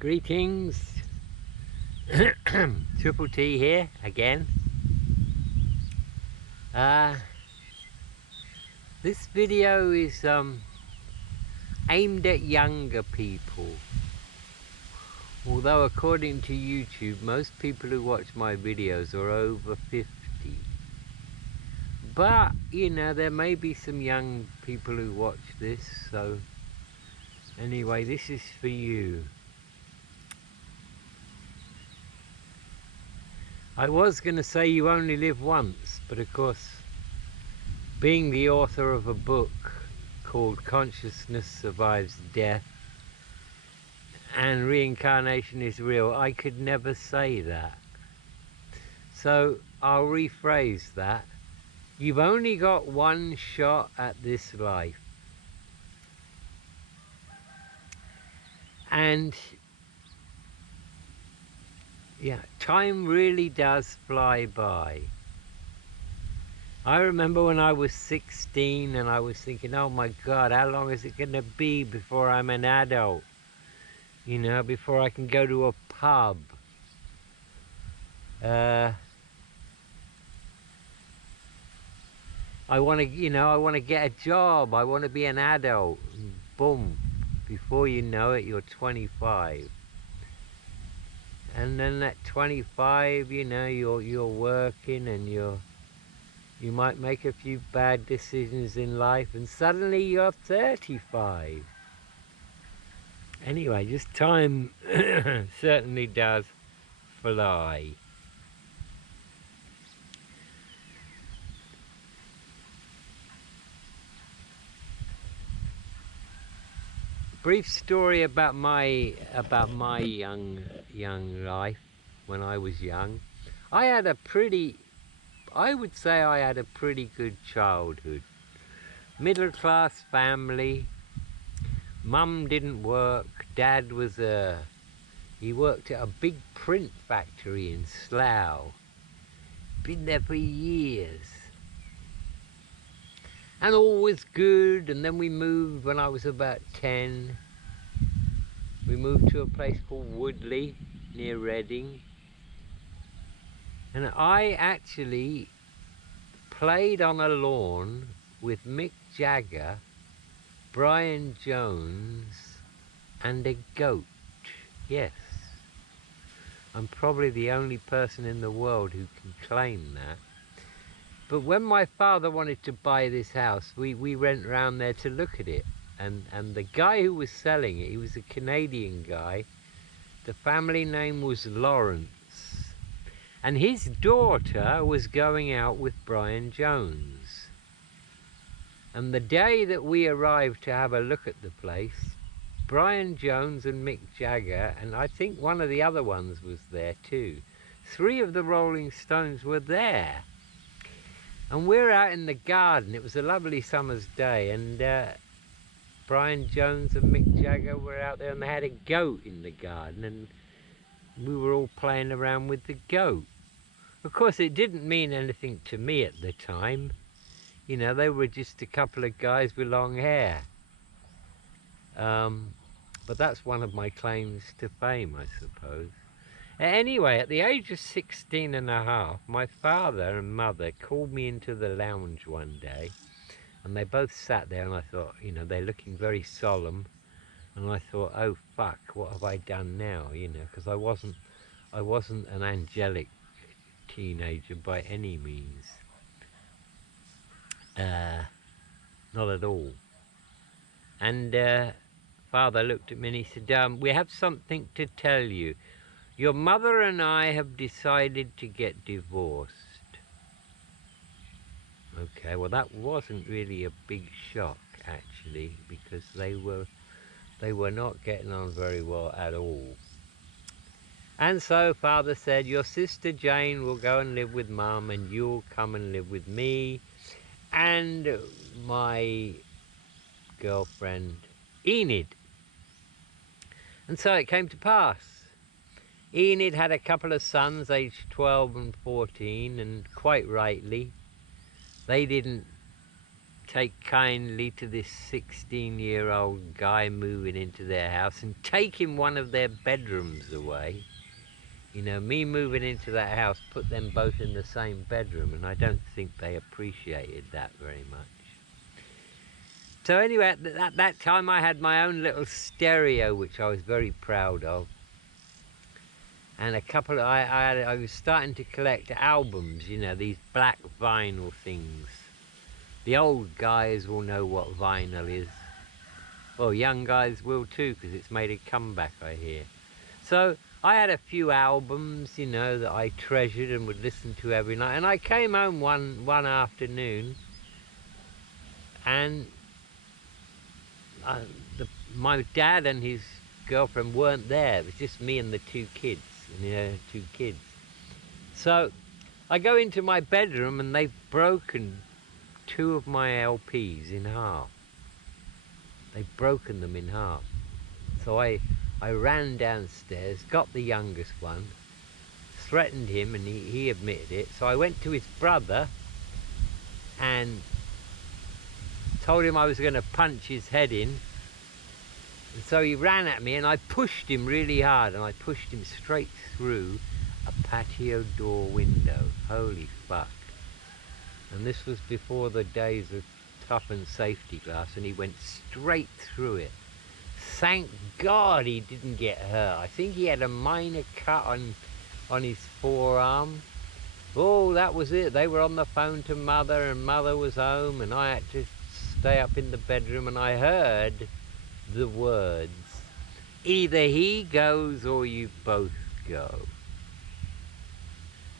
Greetings, Triple T here again. This video is aimed at younger people, although according to YouTube most people who watch my videos are over 50, but you know, there may be some young people who watch this, so anyway, this is for you. I was going to say you only live once, but of course, being the author of a book called Consciousness Survives Death and Reincarnation is Real, I could never say that. So I'll rephrase that. You've only got one shot at this life. And yeah, time really does fly by. I remember when I was 16 and I was thinking, oh my God, how long is it going to be before I'm an adult? You know, before I can go to a pub. I want to, I want to get a job. I want to be an adult. And boom, before you know it, you're 25. And then at 25, you're working and you might make a few bad decisions in life and suddenly you're 35. Anyway, just time certainly does fly. Brief story about my young life when I was young. I would say I had a pretty good childhood. Middle class family. Mum didn't work. Dad he worked at a big print factory in Slough. Been there for years. And all was good, and then we moved when I was about 10. We moved to a place called Woodley, near Reading. And I actually played on a lawn with Mick Jagger, Brian Jones, and a goat. Yes. I'm probably the only person in the world who can claim that. But when my father wanted to buy this house, we went round there to look at it. And the guy who was selling it, he was a Canadian guy. The family name was Lawrence. And his daughter was going out with Brian Jones. And the day that we arrived to have a look at the place, Brian Jones and Mick Jagger, and I think one of the other ones was there too. 3 of the Rolling Stones were there. And we're out in the garden. It was a lovely summer's day, and Brian Jones and Mick Jagger were out there, and they had a goat in the garden, and we were all playing around with the goat. Of course, it didn't mean anything to me at the time. You know, they were just a couple of guys with long hair. But that's one of my claims to fame, I suppose. Anyway, at the age of 16 and a half, my father and mother called me into the lounge one day, and they both sat there, and I thought, they're looking very solemn, and I thought, oh fuck, what have I done now? Because I wasn't an angelic teenager by any means. Not at all. And Father looked at me and he said, we have something to tell you. Your mother and I have decided to get divorced. Okay, well that wasn't really a big shock actually, because they were not getting on very well at all. And so Father said, your sister Jane will go and live with Mum, and you'll come and live with me and my girlfriend Enid. And so it came to pass. Enid had a couple of sons, aged 12 and 14, and quite rightly, they didn't take kindly to this 16-year-old guy moving into their house and taking one of their bedrooms away. You know, me moving into that house put them both in the same bedroom, and I don't think they appreciated that very much. So anyway, at that time I had my own little stereo, which I was very proud of. And a couple of, I was starting to collect albums, you know, these black vinyl things. The old guys will know what vinyl is. Well, young guys will too, because it's made a comeback, I hear. So I had a few albums, you know, that I treasured and would listen to every night. And I came home one afternoon, and my dad and his girlfriend weren't there. It was just me and the two kids. So I go into my bedroom, and they've broken 2 of my LPs in half. They've broken them in half. So I ran downstairs, got the youngest one, threatened him, and he admitted it. So I went to his brother and told him I was going to punch his head in. And so he ran at me, and I pushed him really hard, and I pushed him straight through a patio door window. Holy fuck. And this was before the days of toughened safety glass, and he went straight through it. Thank God he didn't get hurt. I think he had a minor cut on his forearm. Oh, that was it. They were on the phone to Mother, and Mother was home, and I had to stay up in the bedroom, and I heard the words, either he goes or you both go.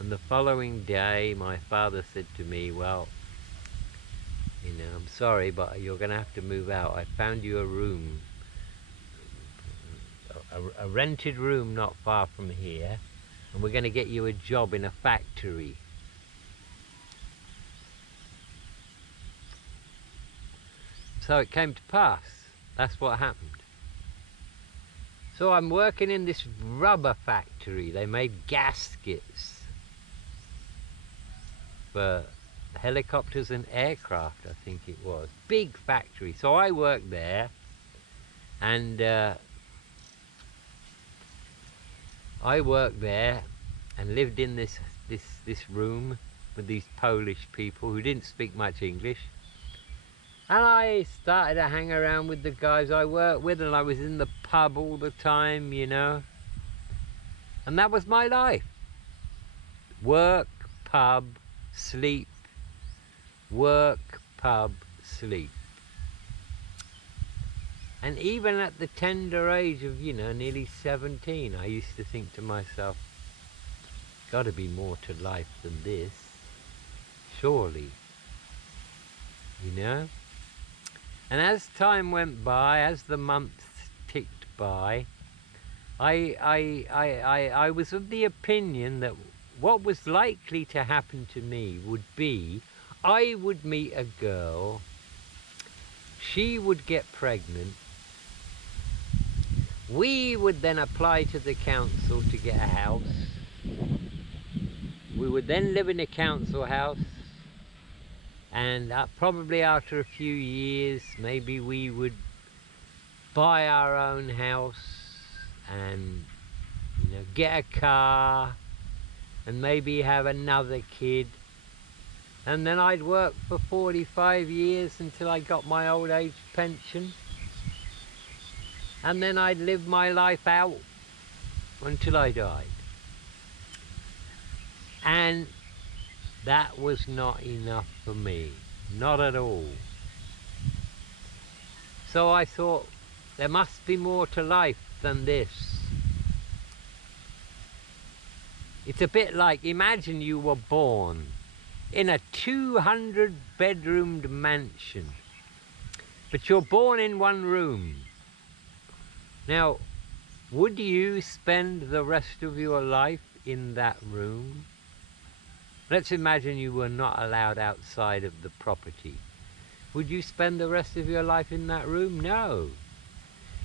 And the following day, my father said to me, well, you know, I'm sorry, but you're going to have to move out. I found you a room, a rented room not far from here, and we're going to get you a job in a factory. So it came to pass. That's what happened. So I'm working in this rubber factory. They made gaskets for helicopters and aircraft, I think it was. Big factory. So I worked there, and lived in this room with these Polish people who didn't speak much English. And I started to hang around with the guys I worked with, and I was in the pub all the time, you know. And that was my life. Work, pub, sleep. Work, pub, sleep. And even at the tender age of, you know, nearly 17, I used to think to myself, gotta be more to life than this. Surely. You know? And as time went by, as the months ticked by, I was of the opinion that what was likely to happen to me would be, I would meet a girl, she would get pregnant, we would then apply to the council to get a house, we would then live in a council house, and probably after a few years, maybe we would buy our own house and, you know, get a car and maybe have another kid. And then I'd work for 45 years until I got my old age pension. And then I'd live my life out until I died. And that was not enough for me, not at all. So I thought, there must be more to life than this. It's a bit like, imagine you were born in a 200-bedroomed mansion, but you're born in one room. Now, would you spend the rest of your life in that room? Let's imagine you were not allowed outside of the property. Would you spend the rest of your life in that room? No.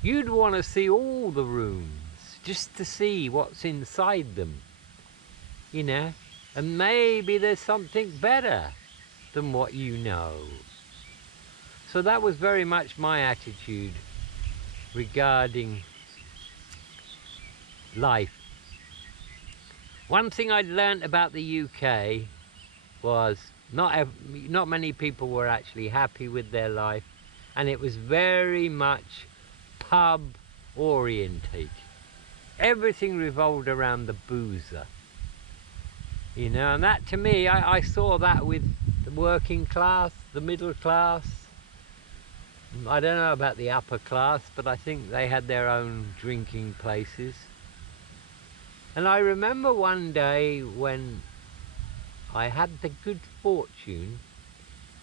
You'd want to see all the rooms, just to see what's inside them. You know, and maybe there's something better than what you know. So that was very much my attitude regarding life. One thing I'd learnt about the UK was not many people were actually happy with their life, and it was very much pub orientated. Everything revolved around the boozer, you know, and that to me, I saw that with the working class, the middle class. I don't know about the upper class, but I think they had their own drinking places. And I remember one day when I had the good fortune,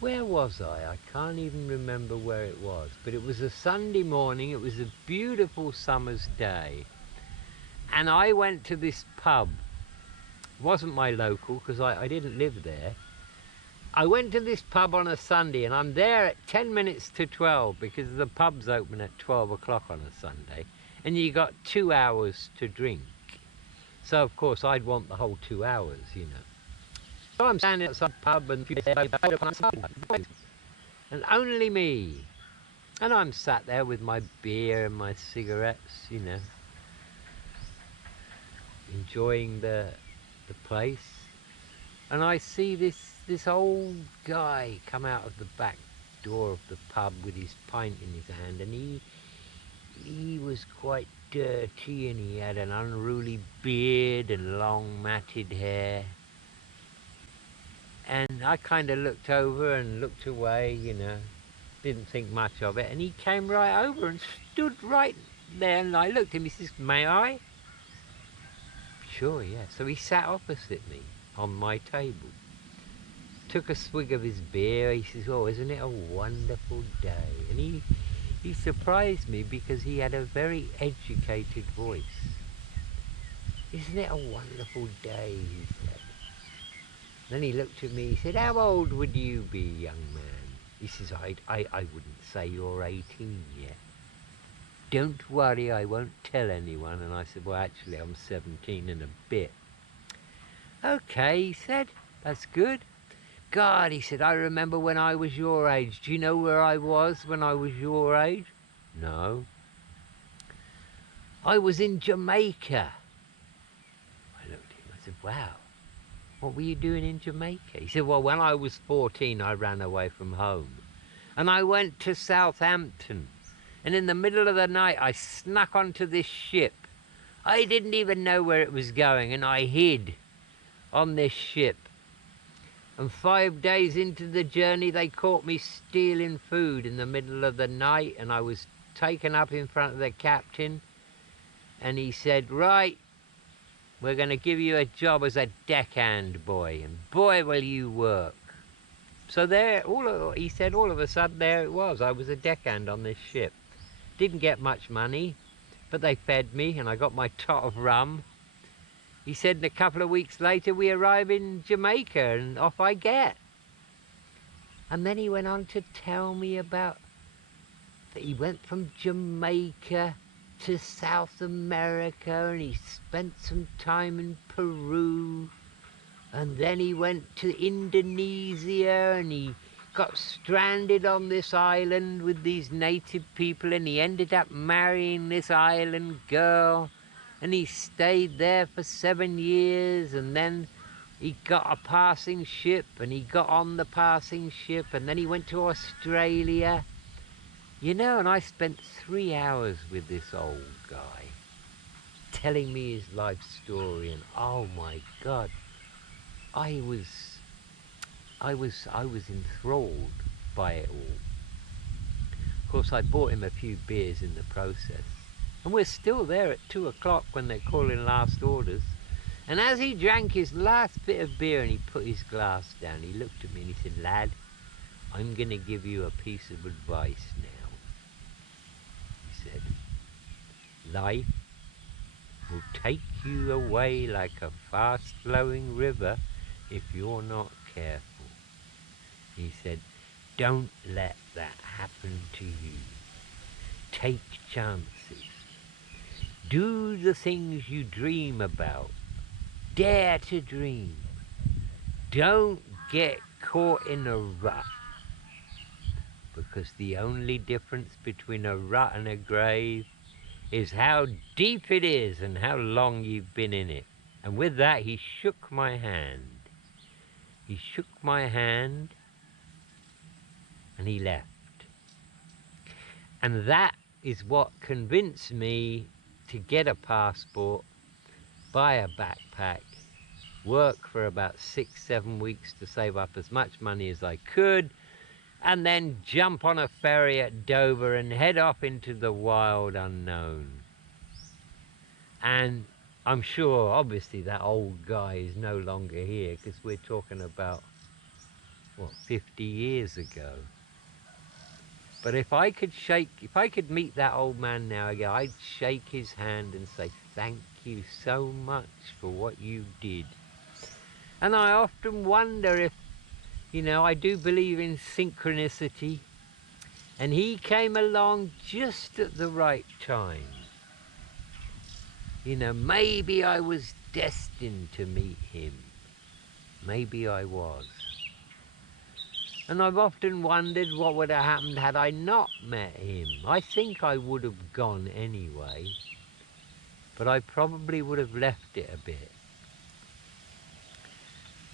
where was I? I can't even remember where it was, but it was a Sunday morning, it was a beautiful summer's day, and I went to this pub. It wasn't my local, because I didn't live there. I went to this pub on a Sunday, and I'm there at 10 minutes to 12, because the pub's open at 12 o'clock on a Sunday, and you got 2 hours to drink. So of course I'd want the whole 2 hours, you know. So I'm standing outside the pub, and only me. And I'm sat there with my beer and my cigarettes, you know, enjoying the place. And I see this old guy come out of the back door of the pub with his pint in his hand, and he was quite dirty, and he had an unruly beard and long matted hair. And I kind of looked over and looked away, you know, didn't think much of it. And he came right over and stood right there, and I looked at him, he says, "May I?" Sure, yeah. So he sat opposite me on my table, took a swig of his beer. He says, "Oh, isn't it a wonderful day?" And he surprised me because he had a very educated voice. "Isn't it a wonderful day?" he said. Then he looked at me, he said, "How old would you be, young man?" He says, I wouldn't say you're 18 yet. "Don't worry, I won't tell anyone." And I said, "Well, actually, I'm 17 and a bit." "Okay," he said, "that's good. God," he said, "I remember when I was your age. Do you know where I was when I was your age?" "No." "I was in Jamaica." I looked at him, I said, "Wow. What were you doing in Jamaica?" He said, "Well, when I was 14, I ran away from home. And I went to Southampton. And in the middle of the night, I snuck onto this ship. I didn't even know where it was going, and I hid on this ship. And 5 days into the journey, they caught me stealing food in the middle of the night, and I was taken up in front of the captain. And he said, 'Right, we're going to give you a job as a deckhand boy, and boy will you work.' So there, he said, all of a sudden, there it was. I was a deckhand on this ship. Didn't get much money, but they fed me, and I got my tot of rum. He said, and a couple of weeks later, we arrive in Jamaica, and off I get." And then he went on to tell me about that he went from Jamaica to South America, and he spent some time in Peru, and then he went to Indonesia, and he got stranded on this island with these native people, and he ended up marrying this island girl, and he stayed there for 7 years, and then he got a passing ship, and he got on the passing ship, and then he went to Australia. You know, and I spent 3 hours with this old guy telling me his life story, and oh my God, I was enthralled by it all. Of course, I bought him a few beers in the process, and we're still there at 2 o'clock when they're calling last orders. And as he drank his last bit of beer and he put his glass down, he looked at me and he said, "Lad, I'm going to give you a piece of advice now." He said, "Life will take you away like a fast-flowing river if you're not careful." He said, "Don't let that happen to you. Take chances. Do the things you dream about. Dare to dream. Don't get caught in a rut. because the only difference between a rut and a grave is how deep it is and how long you've been in it. And with that, he shook my hand. He shook my hand and he left. And that is what convinced me to get a passport, buy a backpack, work for about 6-7 weeks to save up as much money as I could, and then jump on a ferry at Dover and head off into the wild unknown. And I'm sure, obviously, that old guy is no longer here, because we're talking about, what, 50 years ago. But if I could meet that old man now again, I'd shake his hand and say, thank you so much for what you did. And I often wonder if, I do believe in synchronicity, and he came along just at the right time. Maybe I was destined to meet him. Maybe I was. And I've often wondered what would have happened had I not met him. I think I would have gone anyway, but I probably would have left it a bit.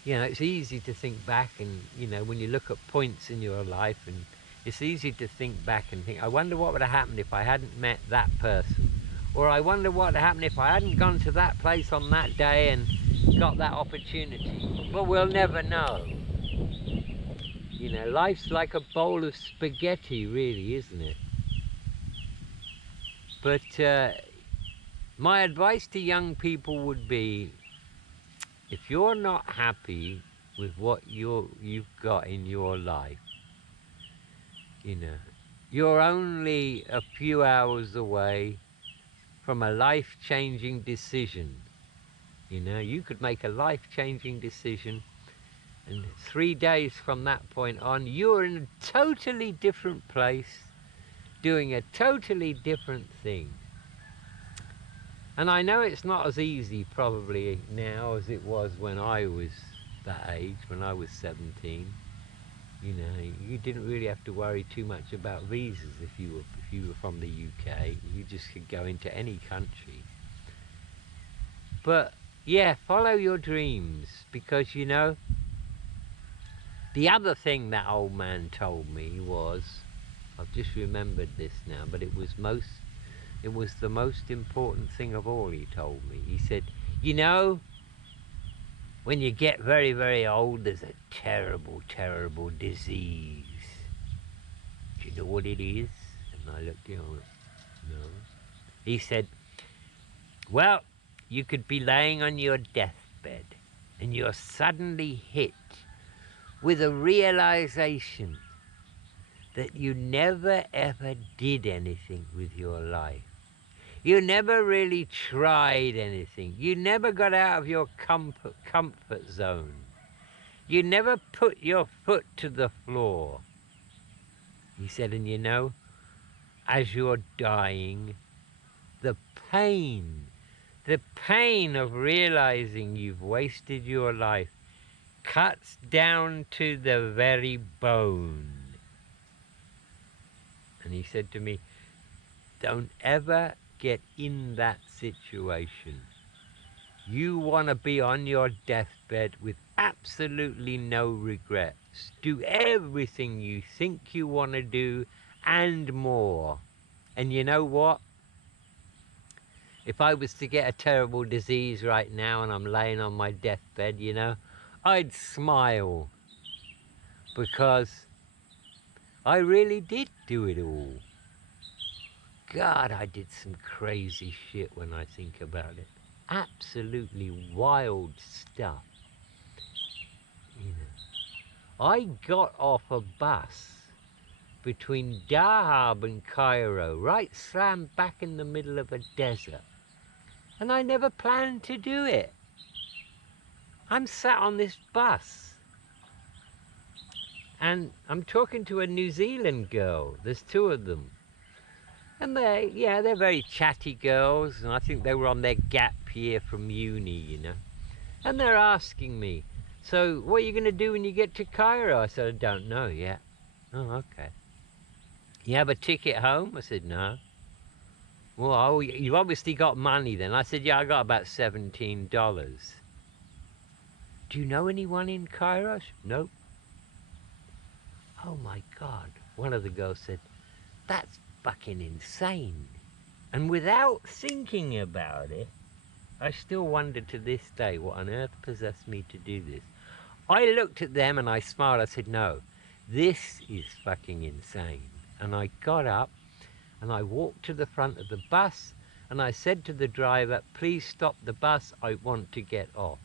It's easy to think back and, when you look at points in your life, and it's easy to think back and think, I wonder what would have happened if I hadn't met that person. Or I wonder what would have happened if I hadn't gone to that place on that day and got that opportunity. But we'll never know. Life's like a bowl of spaghetti, really, isn't it? But my advice to young people would be, if you're not happy with what you've got in your life, you're only a few hours away from a life-changing decision. You could make a life-changing decision, and 3 days from that point on, you're in a totally different place, doing a totally different thing. And I know it's not as easy probably now as it was when I was that age, when I was 17. You didn't really have to worry too much about visas if you were from the UK. You just could go into any country. But yeah, follow your dreams, because the other thing that old man told me was, I've just remembered this now, but it was the most important thing of all he told me. He said, when you get very, very old, there's a terrible, terrible disease. Do you know what it is? And I looked at him, no. He said, well, you could be laying on your deathbed and you're suddenly hit with a realization that you never ever did anything with your life. You never really tried anything. You never got out of your comfort zone. You never put your foot to the floor. He said, and as you're dying, the pain of realizing you've wasted your life cuts down to the very bone. And he said to me, don't ever get in that situation. You want to be on your deathbed with absolutely no regrets. Do everything you think you want to do and more. And you know what? If I was to get a terrible disease right now and I'm laying on my deathbed, I'd smile, because I really did do it all. God, I did some crazy shit when I think about it. Absolutely wild stuff. I got off a bus between Dahab and Cairo, right slam back in the middle of a desert. And I never planned to do it. I'm sat on this bus. And I'm talking to a New Zealand girl. There's 2 of them. And they're very chatty girls, and I think they were on their gap year from uni, And they're asking me, so what are you going to do when you get to Cairo? I said, I don't know yet. Oh, okay. You have a ticket home? I said, no. Well, oh, you've obviously got money then. I said, yeah, I got about $17. Do you know anyone in Cairo? Nope. Oh my God. One of the girls said, that's fucking insane. And without thinking about it, I still wonder to this day what on earth possessed me to do this. I looked at them and I smiled. I said, no, this is fucking insane. And I got up and I walked to the front of the bus and I said to the driver, please stop the bus, I want to get off.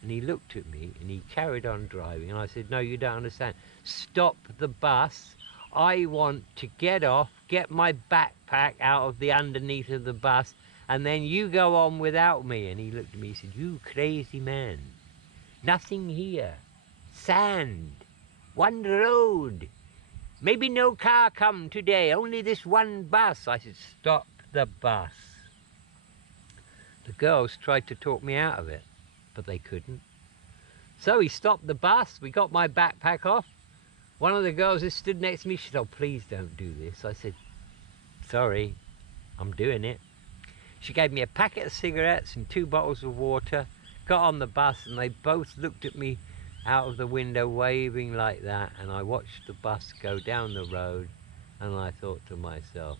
And he looked at me and he carried on driving and I said, no, you don't understand. Stop the bus. I want to get off, get my backpack out of the underneath of the bus, and then you go on without me. And he looked at me and said, you crazy man. Nothing here. Sand. One road. Maybe no car come today, only this one bus. I said, stop the bus. The girls tried to talk me out of it, but they couldn't. So he stopped the bus. We got my backpack off. One of the girls that stood next to me, she said, oh, please don't do this. I said, sorry, I'm doing it. She gave me a packet of cigarettes and 2 bottles of water, got on the bus, and they both looked at me out of the window waving like that, and I watched the bus go down the road, and I thought to myself,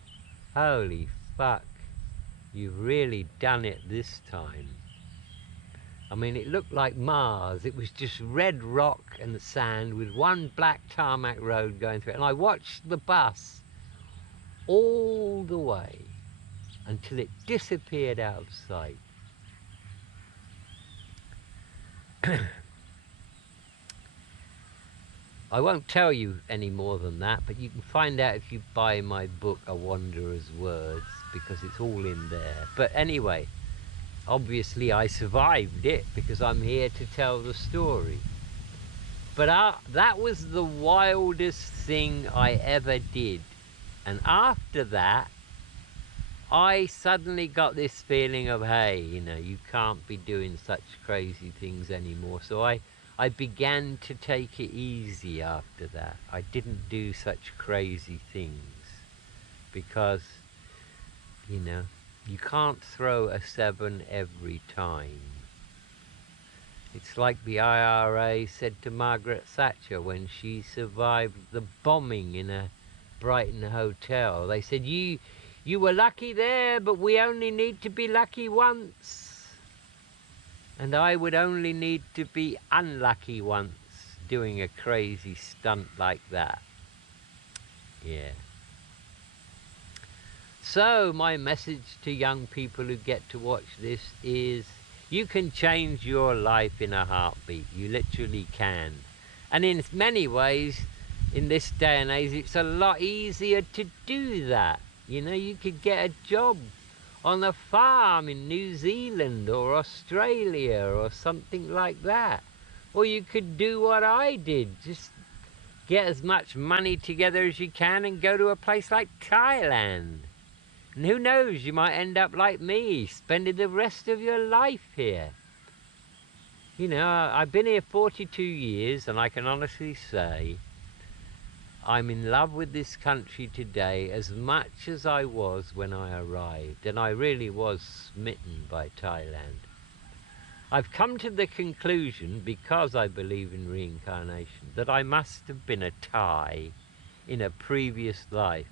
holy fuck, you've really done it this time. I mean, it looked like Mars. It was just red rock and sand with one black tarmac road going through it. And I watched the bus all the way until it disappeared out of sight. I won't tell you any more than that, but you can find out if you buy my book, A Wanderer's Words, because it's all in there. But anyway, obviously I survived it because I'm here to tell the story. But that was the wildest thing I ever did. And after that, I suddenly got this feeling of, hey, you know, you can't be doing such crazy things anymore. So I began to take it easy after that. I didn't do such crazy things because, you know, you can't throw a 7 every time. It's like the IRA said to Margaret Thatcher when she survived the bombing in a Brighton hotel. They said, you were lucky there, but we only need to be lucky once. And I would only need to be unlucky once doing a crazy stunt like that. Yeah. So my message to young people who get to watch this is, you can change your life in a heartbeat. You literally can. And in many ways, in this day and age, it's a lot easier to do that. You know, you could get a job on a farm in New Zealand or Australia or something like that. Or you could do what I did, just get as much money together as you can and go to a place like Thailand. And who knows, you might end up like me, spending the rest of your life here. You know, I've been here 42 years, and I can honestly say I'm in love with this country today as much as I was when I arrived, and I really was smitten by Thailand. I've come to the conclusion, because I believe in reincarnation, that I must have been a Thai in a previous life,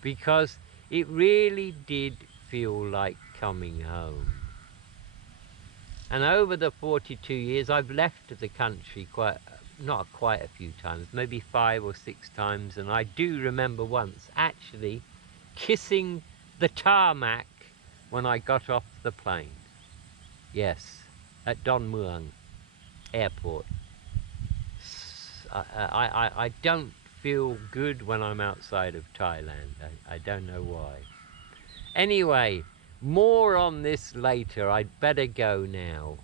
because it really did feel like coming home. And over the 42 years, I've left the country not quite a few times, maybe 5 or 6 times. And I do remember once actually kissing the tarmac when I got off the plane. Yes, at Don Muang Airport. I don't feel good when I'm outside of Thailand. I don't know why. Anyway, more on this later. I'd better go now.